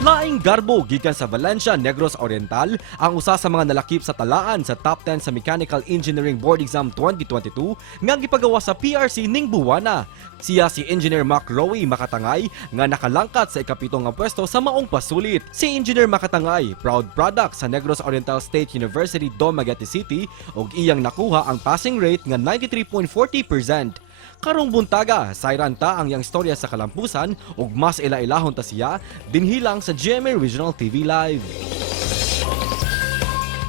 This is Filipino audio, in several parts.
Laing Garbo gikan sa Valencia, Negros Oriental ang usa sa mga nalakip sa talaan sa top 10 sa Mechanical Engineering Board Exam 2022 nga gipagawa sa PRC ning buwana. Siya si Engineer Mac Rowie Makatangay nga nakalangkat sa ikapitong nga pwesto sa maong pasulit. Si Engineer Makatangay, proud product sa Negros Oriental State University Dumaguete City ug iyang nakuha ang passing rate nga 93.40%. Karong buntaga, sayran ta ang iyang istorya sa kalampusan ug mas ila-ilahon ta siya dinhilang sa GMA Regional TV Live.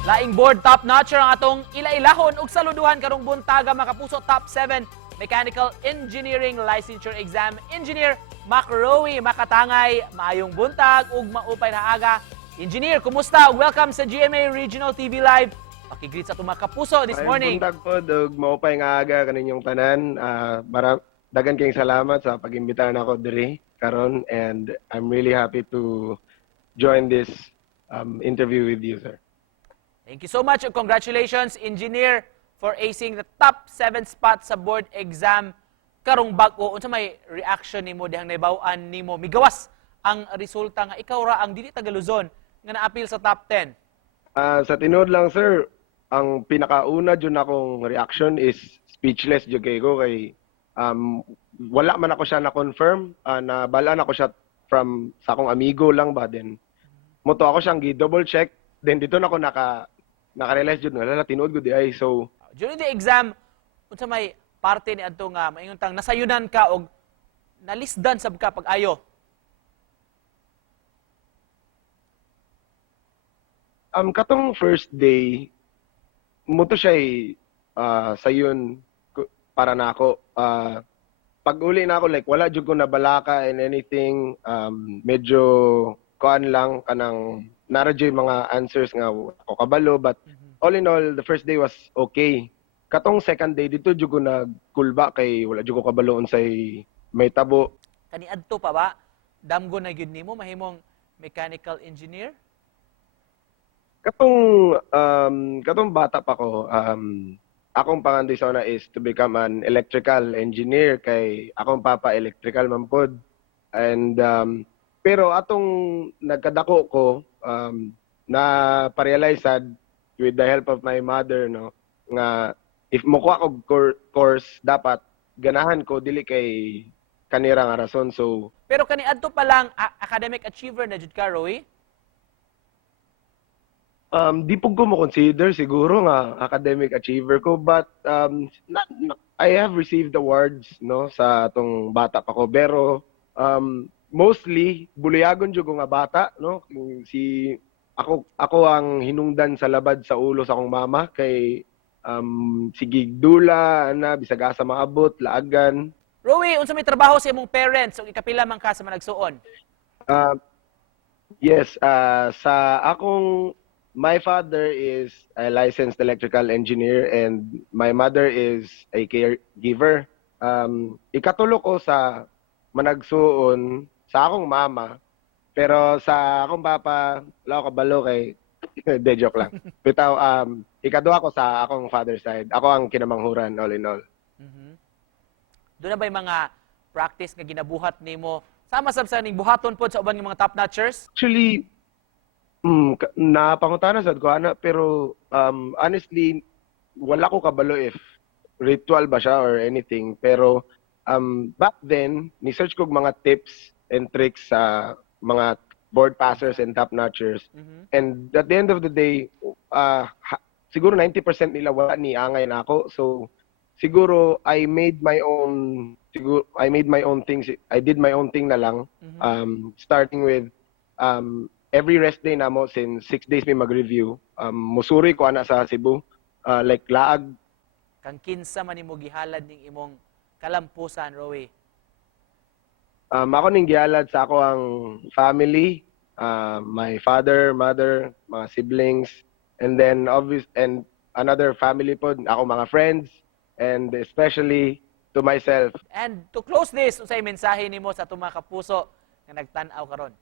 Laing board top notcher ang atong ila-ilahon ug saluduhan karong buntaga makapuso top 7 Mechanical Engineering Licensure Exam Engineer Mac Rowie Makatangay. Maayong buntag ug maupay na aga. Engineer, kumusta? Welcome sa GMA Regional TV Live. Pakigreet sa itong kapuso this morning. Buntag po, dog, maupay nga aga kaninyong tanan. Dagan kayong salamat sa pag-imbita na ako diri karon, and I'm really happy to join this interview with you, sir. Thank you so much and congratulations, Engineer, for acing the top 7 spot sa board exam karong bag-o. Unsa may reaction nimo dihang naibaw-an nimo migawas ang resulta nga ikaw ra ang dili taga Luzon nga naapil sa top 10? Sa tinuod lang, sir, ang pinakauna dyan akong reaction is speechless dyan kay wala man ako siya na-confirm, nabalaan ako siya sa akong amigo lang ba, then moto ako siyang gi-double check, then dito na ako naka-realize dyan, wala, tinuod ko di ay. So during the exam, unsa may parte ni adto nga maingon tang nasayunan ka og nalisdan sab ka pag-ayo? Katong first day, muto siya sayon para na ako. Pag uli na ako, like, wala jud ko nabalaka and anything. Medyo kuan lang kanang naradyo yung mga answers nga ako kabalo, but all in all, the first day was okay. Katong second day, dito jud ko nagkulba kay wala jud ko kabalo unsay may tabo. Kani adto pa ba damgo na gyud nimo mahimong mechanical engineer? Katong bata pa ko, akong pangandisona is to become an electrical engineer kay akong papa electrical man pod. And pero atong nagkadako ko, na pa-realize sad with the help of my mother, no, nga if mokuha og course dapat ganahan ko dili kay kanira nga rason. So Pero kani adto pa lang academic achiever na jud ka, Rowie? di po ko mo-consider siguro nga academic achiever ko, but I have received awards, no, sa atong bata pa ko, pero mostly buliyagon jud ko nga bata, no, si ako ang hinungdan sa labad sa ulo sa akong mama kay sige dula na bisag asa maabot laagan. Rowie, unsa may trabaho sa imong parents ug ikapila man ka sa managsuon? Yes, sa akong my father is a licensed electrical engineer and my mother is a caregiver. Ikatulo ko sa managsuon sa akong mama, pero sa akong papa, wala ko kabalo kay de joke lang. Bitaw, ikaduha ko sa akong father side. Ako ang kinamanghuran all in all. Doon na ba yung mga practice nga ginabuhat nimo? Sama sab sa ning buhaton pod sa uban ng mga top notchers? Actually, napangutana sad ko ana, pero honestly wala ko kabalo if ritual ba siya or anything, pero back then ni search ko mga tips and tricks sa mga board passers and top notchers, and at the end of the day siguro 90% nila wala ni angay na ako. So siguro I made my own things. I did my own thing na lang, starting with every rest day na mo, since 6 days may mag-review, musuri ko ana sa Cebu, like laag. Kang kinsa man nimo gihalad ning imong kalampusan, Rowie? Ako ning gihalad sa ako ang family, my father, mother, mga siblings, and then and another family pod, ako mga friends, and especially to myself. And to close this, unsay mensahe nimo sa atong mga kapuso nga nagtan-aw karon?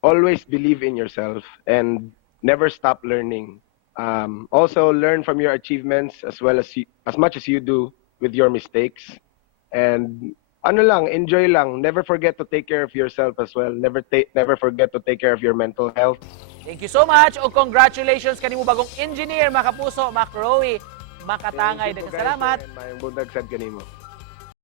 Always believe in yourself and never stop learning. Also learn from your achievements as well as as much as you do with your mistakes. And ano lang, enjoy lang. Never forget to take care of yourself as well. Never forget to take care of your mental health. Thank you so much, o congratulations kanimo bagong engineer, mga kapuso, Mac Rowie. Makatangay, Thank you daghang po, guys, salamat. and mayong bundag sad kanimo.